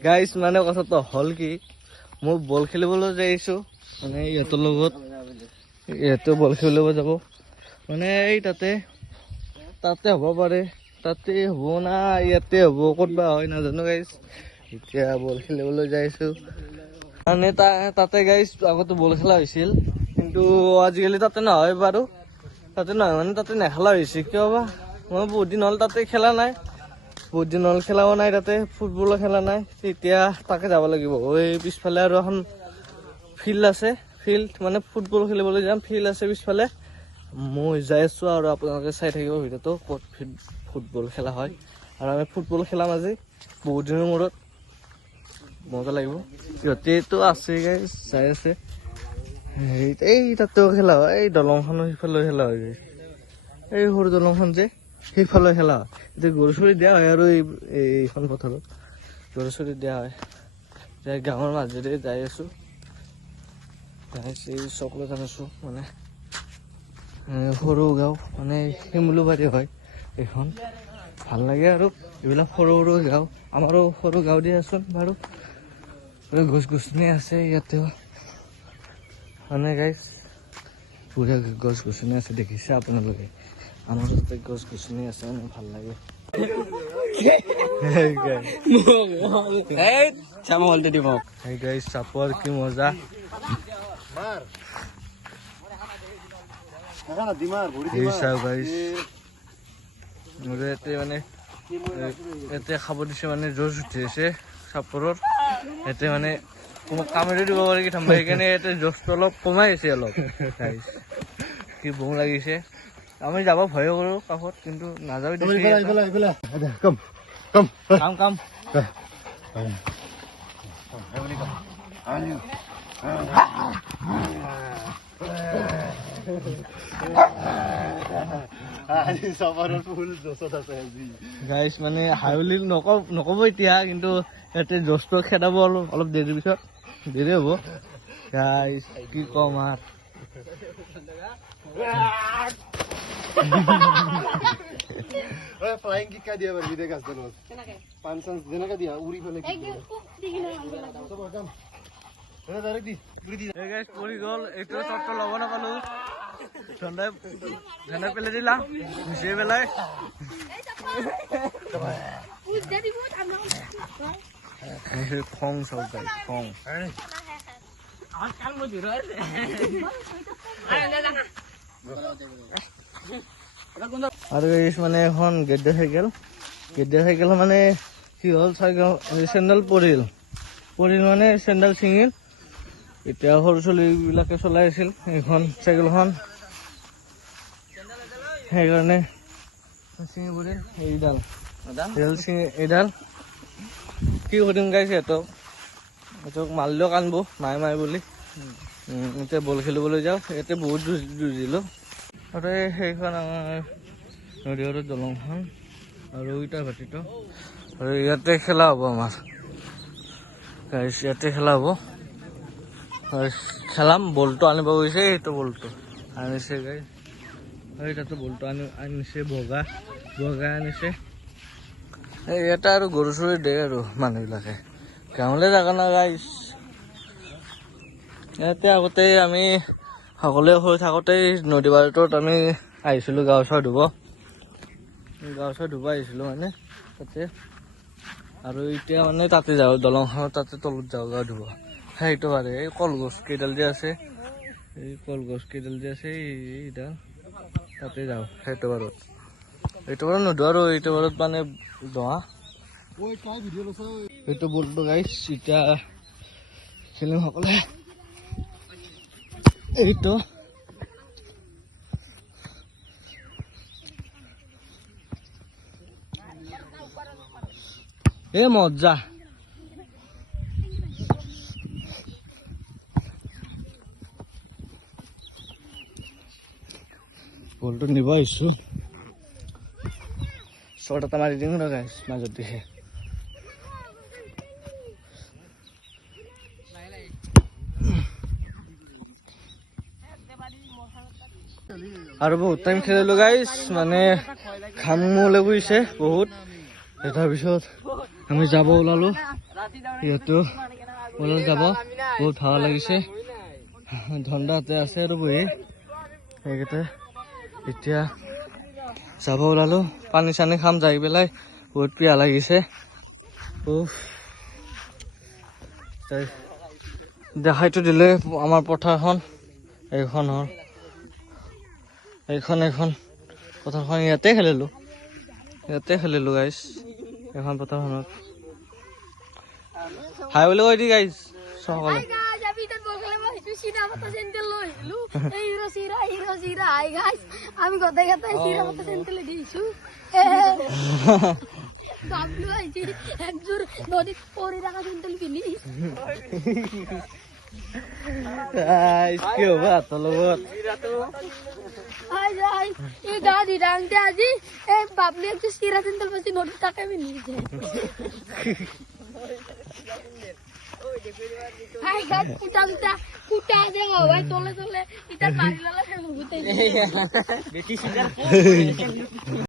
গাইছ মানে কথাটো হ'ল কি মই বল খেলিবলৈ যাই আহিছোঁ মানে ইহঁতৰ লগত ইহঁতে বল খেলিব যাব মানে এই তাতে হ'ব পাৰে তাতে হ'ব না ইয়াতে হ'ব ক'ত বা হয় নাজানো গাইছ এতিয়া বল খেলিবলৈ যাই আছোঁ মানে তাতে গাইছ আগতে বল খেলা হৈছিল কিন্তু আজিকালি তাতে নহয় বাৰু তাতে নহয় মানে তাতে নেখেলা হৈছে কিয় বা মই বহুত দিন হ'ল তাতে খেলা নাই বহুত দিন হ'ল খেলাও নাই তাতে ফুটবলো খেলা নাই তেতিয়া তাকে যাব লাগিব ওই পিছফালে আৰু এখন ফিল্ড আছে ফিল্ড মানে ফুটবল খেলিবলৈ যাম ফিল্ড আছে পিছফালে মই যাই আছোঁ আৰু আপোনালোকে চাই থাকিব ভিডিঅ'টো ক'ত ফুটবল খেলা হয় আৰু আমি ফুটবল খেলাম আজি বহুত দিনৰ মূৰত মজা লাগিব সিহঁতেতো আছে গাইছ চাই আছে এই তাতেও খেলা হয় এই দলংখনৰ সিফালে খেলা হয় এই সৰু দলংখন যে সেইফালে খেলা হয় এতিয়া গৰু চৰি দিয়া হয় আৰু এইখন পথাৰত গৰু চৰি দিয়া হয় এতিয়া গাঁৱৰ মাজেৰে যাই আছোঁ এই চকলেট আনিছোঁ মানে সৰু গাঁও মানে শিমলুবাৰী হয় এইখন ভাল লাগে আৰু এইবিলাক সৰু সৰু গাঁও আমাৰো সৰু গাঁও দিয়াচোন বাৰু গছ গছনি আছে ইয়াতেও মানে গাইছ পুৰা গছ গছনি আছে দেখিছে আপোনালোকে আমাৰ তাতে গছ গছনি আছে মানে ভাল লাগে চাপৰ কি মজা মানে ইয়াতে খাব দিছে মানে জোৰ উঠি আছে চাপৰৰ ইয়াতে মানে কামেৰি দিব পাৰি কি থাম্বা সেইকাৰণে ইয়াতে জোৰটো অলপ কমাই আছে অলপ কি বম লাগিছে আমি যাব ভয় কৰোঁ কাষত কিন্তু নাযাওঁ কাম কাম গাইছ মানে হাউলি নকব এতিয়া কিন্তু ইয়াতে জোচটো খেদাব অলপ দেৰিৰ পিছত দেৰি হ'ব গাইছ কি কম আৰু ফ্লাইং কিক দিয়া পাৰি দে গাছ ডালত পাঁচ চান্স যেনেকে দিয়া উৰি ফেলে পৰি গ'ল এইটো তত্ত্ব ল'ব নাপালো ঠাণ্ডা পেলাই দিলা গুচিয়ে পেলাই খং চব গাই খং আৰু এই মানে এখন গেদ্দা চাইকেল মানে কি হ'ল চাইকেল চেণ্ডেল পৰিল মানে চেণ্ডেল ছিঙিল এতিয়া সৰু ছোৱালীবিলাকে চলাই আছিল এইখন চাইকেলখন সেইকাৰণে ছিঙি পৰিল এইডাল কি কৰিম গাইছে সিহঁতক মাৰিলেও কান্দব মায়ে বুলি এতিয়া বল খেলিবলৈ যাওঁ ইয়াতে বহুত যুঁজিলোঁ আৰু সেইখন নদীৰ দলংখন আৰু ইটা ভাটিটো আৰু ইয়াতে খেলা হ'ব আমাৰ গাইছ ইয়াতে খেলা হ'ব খেলাম বলটো আনিব গৈছে সেইটো বলটো আনিছে গাইছ আৰু তাতে বলটো আনিছে বগা আনিছে ইয়াতে আৰু গৰু চৰু দিয়ে আৰু মানুহবিলাকে গাঁৱলৈ জাগা না গাইছ ইয়াতে আগতে আমি সকলোৱে হৈ থাকোঁতেই নদী পাৰটোত আমি আহিছিলোঁ গাঁও চাও ধুব আহিছিলোঁ মানে তাতে আৰু এতিয়া মানে তাতে যাওঁ দলংখনৰ তাতে তলত যাওঁ গা ধুব সেইটো পাৰে এই কলগছ কেইডাল যে আছে এইডাল তাতে যাওঁ সেইটো বাৰত নুধো আৰু এইটো বাৰত মানে ধোৱা সেইটো বলটো গাইছ এতিয়া খেলিম সকলে এইটো মজা বলটো নিব আহিছোঁ শ্বট এটা মাৰি দিম ৰ গাইছ মাজত দিছে আৰু বহুত টাইম খেলিলোঁ গাইছ মানে ঘাম ওলাই গৈছে বহুত তাৰপিছত আমি যাব ওলালোঁ ইহঁতো ওলাই যাব বহুত ভাল লাগিছে ধন্দাতে আছে আৰু বহি সেইকেইটা এতিয়া যাব ওলালো পানী চানী খাম যাই পেলাই বহুত পিয়াহ লাগিছে দেখাইতো দিলে আমাৰ পথাৰখন এইখন পথাৰখন ইয়াতে খেলিলো গাইজ এখন পথাৰখনত হাই বুলি কৈ দি গাইজ সকলে আমি কথাই কথাই চিরা মতো সেন্টেলে দিয়েছু বাবলু আইছি একজোর নদী পরে রাখা সেন্টেল কিনি কি হবা তোর লগত এই গাড়ি ডাংতে আজি এই বাবলু একটু চিরা সেন্টেল বসে নদী টাকা আমি নিয়েছে হাই গাছ কুটা আছে গো ভাই তোলে ইটা পানি লালা ফেলবো বেশি শিকার